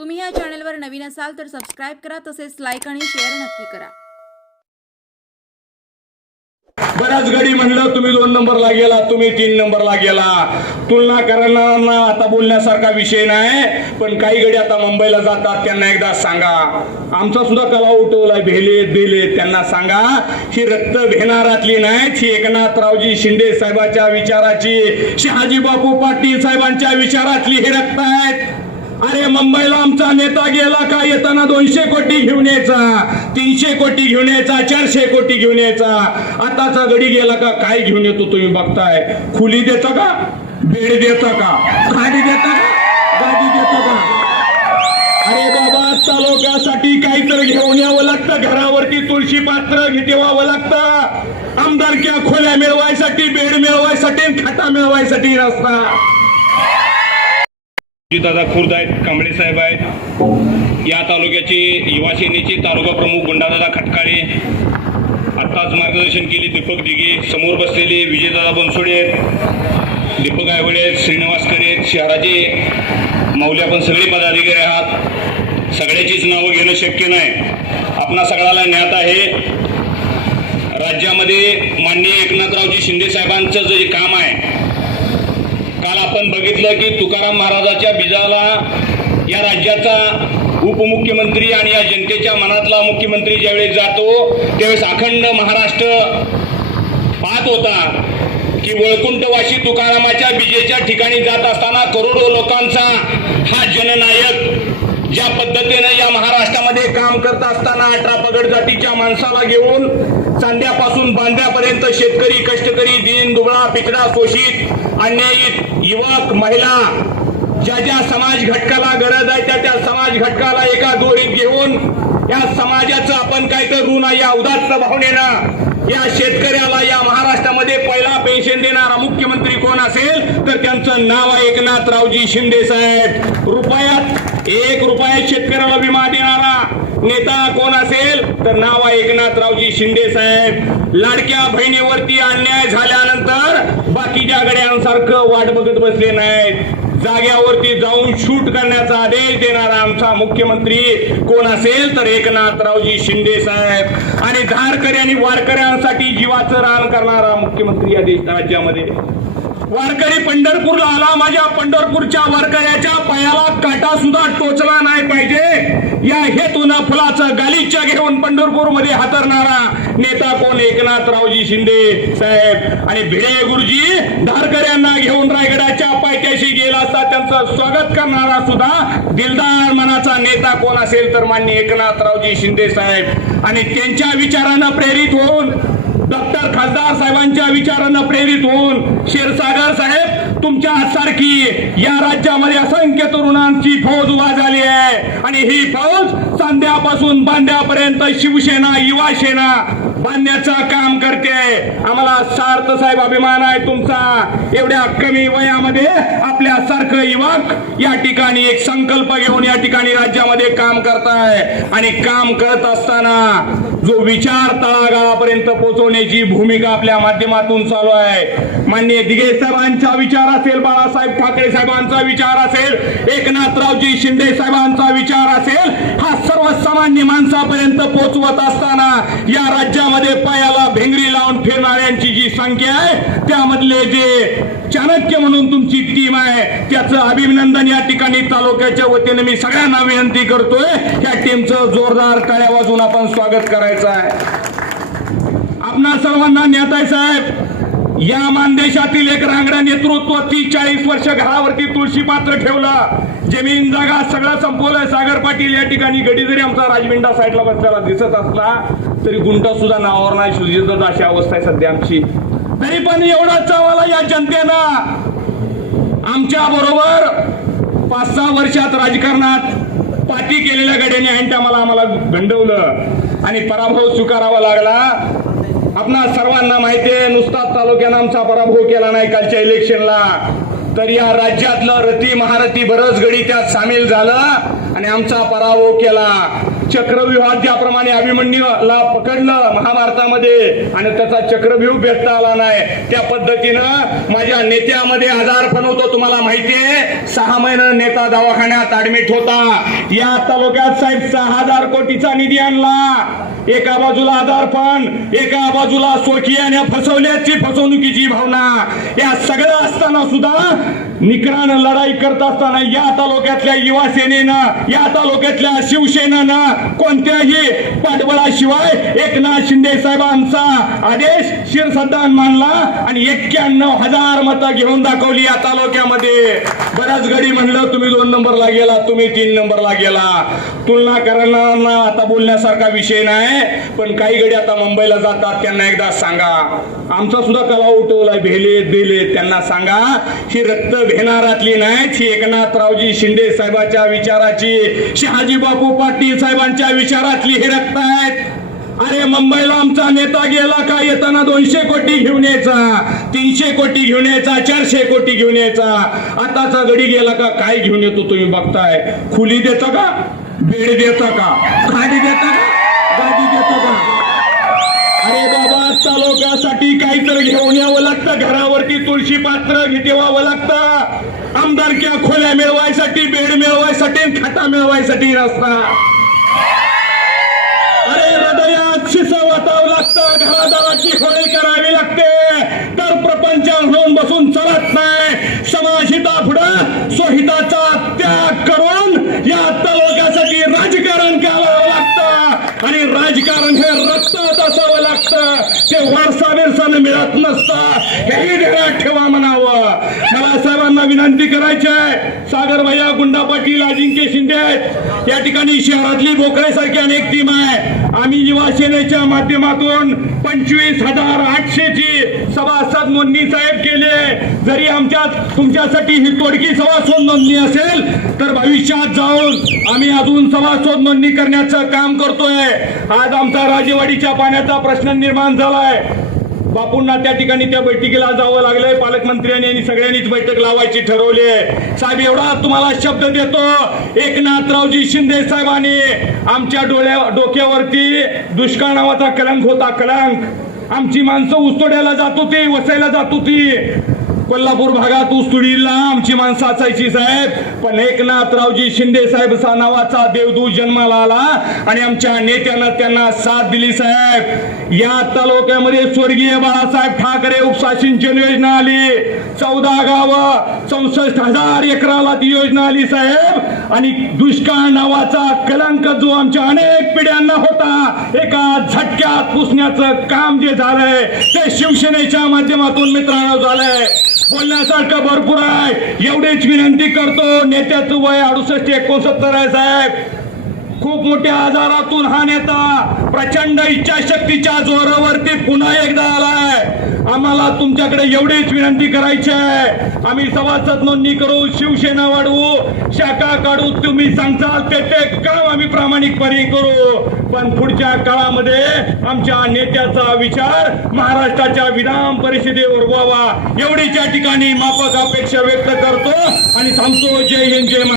तुम्ही या चॅनलवर नवीन असाल तर सबस्क्राईब करा तसेच लाईक आणि शेअर नक्की करा बऱ्याच गडी म्हणलं तुम्ही दोन नंबरला गेला तुम्ही तीन नंबरला गेला तुलना आता बोलण्यासारखा विषय नाही पण काही गडी आता मुंबईला जातात त्यांना एकदा सांगा आमचा सुद्धा कला उठवलाय भेले दिले त्यांना सांगा ही रक्त भेनारातली नाहीत ही एकनाथरावजी शिंदे साहेबांच्या विचाराची शहाजी बापू पाटील साहेबांच्या विचारातली हे रक्त आहेत अरे मुंबईला आमचा नेता गेला का येताना दोनशे कोटी घेऊन यायचा तीनशे कोटी घेऊन यायचा चारशे कोटी घेऊन यायचा आताचा गडी गेला का काय घेऊन येतो तुम्ही बघताय खुली देता का बेड देता का गाडी देता का गाडी देतो का अरे बाबा तालुक्यासाठी काहीतरी घेऊन यावं लागतं घरावरती तुळशी पात्र ठेवावं लागतं आमदारक्या खोल्या मिळवायसाठी बेड मिळवायसाठी खाटा मिळवायसाठी रस्ता दादा खुर्द आहेत कांबळे साहेब आहेत या तालुक्याचे युवा सेनेचे तालुका प्रमुख गुंडादादा खटकाळे आत्ताच मार्गदर्शन केले दीपक दिघे समोर बसलेले विजयदादा बनसोडे आहेत दीपक आयवडे आहेत श्रीनिवास आहेत शहराचे माऊली आपण सगळे पदाधिकारी आहात सगळ्याचीच नावं घेणं शक्य नाही आपणा सगळ्याला ज्ञात आहे राज्यामध्ये माननीय एकनाथरावजी शिंदे साहेबांचं जे काम आहे काल आपण बघितलं की तुकाराम महाराजाच्या बीजाला या राज्याचा उपमुख्यमंत्री आणि या जनतेच्या मनातला मुख्यमंत्री ज्यावेळेस जातो त्यावेळेस अखंड महाराष्ट्र पाहत होता की वळकुंठवाशी तुकारामाच्या बीजेच्या ठिकाणी जात असताना करोडो लोकांचा हा जननायक ज्या पद्धतीने या महाराष्ट्रामध्ये काम करत असताना अठरा पगड जातीच्या माणसाला घेऊन चांद्यापासून बांध्यापर्यंत शेतकरी कष्टकरी दिन दुबळा पिकडा शोषित अन्यायित युवक महिला ज्या ज्या समाज घटकाला गरज आहे त्या त्या समाज घटकाला एका दोरीत घेऊन या समाजाचं आपण काय तर ऋण या उदात्त भावनेनं या शेतकऱ्याला या महाराष्ट्रामध्ये पहिला पेन्शन देणारा मुख्यमंत्री कोण असेल तर त्यांचं नाव आहे रावजी शिंदे साहेब रुपयात एक रुपयात शेतकऱ्याला विमा देणारा नेता कोण असेल तर नाव आहे एकनाथरावजी शिंदे साहेब लाडक्या बहिणीवरती अन्याय झाल्यानंतर बाकीच्या गड्यांसारखं वाट बघत बसले नाहीत जाग्यावरती जाऊन शूट करण्याचा आदेश देणारा आमचा मुख्यमंत्री कोण असेल तर एकनाथरावजी शिंदे साहेब आणि धारकरी आणि वारकऱ्यांसाठी जीवाचं रान करणारा मुख्यमंत्री आदेश राज्यामध्ये वारकरी पंढरपूरला आला माझ्या पंढरपूरच्या वारकऱ्याच्या पायाला काटा सुद्धा टोचला नाही पाहिजे या हेतून फुलाचं गालिच्या घेऊन पंढरपूर मध्ये हातरणारा नेता कोण एकनाथरावजी शिंदे साहेब आणि भिडे गुरुजी धारकऱ्यांना घेऊन रायगडाच्या पायथ्याशी गेला असता त्यांचं स्वागत करणारा सुद्धा दिलदार मनाचा नेता कोण असेल तर मान्य एकनाथरावजी शिंदे साहेब आणि त्यांच्या विचारांना प्रेरित होऊन डॉक्टर खासदार साहेबांच्या विचारांना प्रेरित होऊन क्षीरसागर साहेब तुमच्या सारखी या राज्यामध्ये असंख्य तरुणांची फौज उभा झाली आहे आणि ही फौज संध्यापासून बांध्यापर्यंत शिवसेना युवा सेना बांधण्याचं काम करते आम्हाला सार्थ साहेब अभिमान आहे तुमचा एवढ्या कमी वयामध्ये आपल्या सारखं युवक या ठिकाणी एक संकल्प घेऊन या ठिकाणी राज्यामध्ये काम करताय आणि काम करत असताना जो विचार तळागाळापर्यंत पोहोचवण्याची भूमिका आपल्या माध्यमातून चालू आहे मान्य दिगे साहेबांचा विचार असेल बाळासाहेब ठाकरे साहेब साहेबांचा विचार असेल एकनाथरावजी शिंदे साहेबांचा विचार असेल हा सर्वसामान्य माणसापर्यंत पोहोचवत असताना या राज्यामध्ये पायाला भेंगरी लावून फिरणाऱ्यांची जी संख्या आहे त्यामधले जे चाणक्य म्हणून तुमची टीम आहे त्याचं अभिनंदन या ठिकाणी तालुक्याच्या वतीने मी सगळ्यांना विनंती करतोय या टीमचं जोरदार टाळ्या वाजून आपण स्वागत करायचं आहे आपणा सर्वांना नेताय साहेब या मानदेशातील एक रांगडा नेतृत्व तीस चाळीस वर्ष घरावरती तुळशी पात्र ठेवला जमीन जागा सगळा संपवलंय सागर पाटील या ठिकाणी घडी जरी आमचा राजविंडा साईडला बसलेला दिसत असला तरी गुंड सुद्धा नावावर नाही अशी अवस्था आहे सध्या आमची तरी पण एवढा चावाला या जनतेनं आमच्या बरोबर पाच सहा वर्षात राजकारणात पाठी केलेल्या गड्याने मला आम्हाला गंडवलं आणि पराभव स्वीकारावा लागला आपणा सर्वांना माहिती आहे नुसताच तालुक्यानं आमचा पराभव केला नाही कालच्या इलेक्शनला तर या राज्यातलं रती महारथी भरसगडी गडी त्यात सामील झालं आणि आमचा पराभव केला चक्रव्यूहात ज्याप्रमाणे अभिमन्यूला पकडलं महाभारतामध्ये आणि त्याचा चक्रव्यूह भेटता आला नाही त्या पद्धतीनं माझ्या नेत्यामध्ये आजार पण होतो तुम्हाला माहितीये सहा महिने नेता दवाखान्यात ऍडमिट होता या तालुक्यात साहेब सहा हजार कोटीचा निधी आणला एका बाजूला आधारपण एका बाजूला सोखी आणि फसवल्याची फसवणुकीची भावना या सगळं असताना सुद्धा निकरानं लढाई करत असताना या तालुक्यातल्या युवासेनेनं या तालुक्यातल्या शिवसेनेनं कोणत्याही पाठबळाशिवाय एकनाथ शिंदे साहेबांचा आदेश शिरसदान मानला आणि एक्क्याण्णव हजार मतं घेऊन दाखवली या तालुक्यामध्ये बऱ्याच गडी म्हणलं तुम्ही दोन नंबरला गेला तुम्ही तीन नंबरला गेला तुलना ना आता बोलण्यासारखा विषय नाही पण काही गडी आता मुंबईला जातात त्यांना एकदा सांगा आमचा सुद्धा कला उठवला भेले दिले त्यांना सांगा ही रक्त घेणारातली नाहीत ही एकनाथरावजी शिंदे साहेबांच्या विचाराची शहाजी बापू पाटील साहेबांच्या विचारातली हे रक्त आहेत अरे मुंबईला आमचा नेता गेला का येताना दोनशे कोटी घेऊन यायचा तीनशे कोटी घेऊन यायचा चारशे कोटी घेऊन यायचा आताचा गडी गेला का काय घेऊन येतो तुम्ही बघताय खुली देतो का बेड देतो का गाडी देता का गाडी देता का अरे तालुक्यासाठी काहीतरी घेऊन यावं लागतं घरावरती तुळशी पात्र ठेवावं लागतं आमदारक्या खोल्या मिळवायसाठी बेड मिळवायसाठी खाटा मिळवायसाठी रस्ता अरे हृदयात शिस लागतं घरादाराची खोळी करावी लागते तर प्रपंच होऊन बसून चालत नाही समाज हिता पुढं स्वहिता हेही ठेवा म्हणावं मला साहेबांना विनंती करायची आहे सागर भैया गुंडा पाटील अजिंक्य शिंदे आहेत या ठिकाणी शहरातली बोकळे सारखी अनेक टीम आहे आम्ही युवासेनेच्या माध्यमातून पंचवीस हजार आठशे ची सभासद नोंदणी साहेब केले जरी आमच्या तुमच्यासाठी ही तोडकी सभासद नोंदणी असेल तर भविष्यात जाऊन आम्ही अजून सभासद नोंदणी करण्याचं काम करतोय आज आमचा राजेवाडीच्या पाण्याचा प्रश्न निर्माण झालाय बापूंना त्या ठिकाणी त्या बैठकीला जावं लागलंय पालकमंत्र्यांनी आणि सगळ्यांनीच बैठक लावायची ठरवली आहे साहेब एवढा तुम्हाला शब्द देतो एकनाथरावजी शिंदे साहेबांनी आमच्या डोळ्या डोक्यावरती दुष्काळ नावाचा कलंक होता कलंक आमची माणसं उस्तोड्याला जात होती वसायला जात होती कोल्हापूर भागात सुडीला आमची माणसं असायची साहेब पण एकनाथरावजी शिंदे सा नावाचा देवदूत जन्माला आला आणि आमच्या नेत्यानं त्यांना साथ दिली साहेब या तालुक्यामध्ये स्वर्गीय बाळासाहेब ठाकरे उपसा सिंचन योजना आली चौदा गाव चौसष्ट हजार एकराला ती योजना आली साहेब आणि दुष्काळ नावाचा कलंक जो आमच्या अनेक पिढ्यांना होता एका झटक्यात पुसण्याचं काम जे झालंय ते शिवसेनेच्या माध्यमातून मित्रांनो झालंय बोलण्यासारखं भरपूर आहे एवढीच विनंती करतो नेत्याचं वय अडुसष्ट एकोणसत्तर आहे साहेब खूप मोठ्या आजारातून हा नेता प्रचंड इच्छाशक्तीच्या जोरावरती पुन्हा एकदा आलाय आम्हाला तुमच्याकडे एवढीच विनंती करायची आहे आम्ही सभासद नोंदणी करू शिवसेना वाढवू शाखा काढू तुम्ही सांगताल ते ते काम आम्ही प्रामाणिकपणे करू पण पुढच्या काळामध्ये आमच्या नेत्याचा विचार महाराष्ट्राच्या विधान परिषदेवर व्हावा एवढीच्या ठिकाणी माफक अपेक्षा व्यक्त करतो आणि सांगतो जय हिंद जय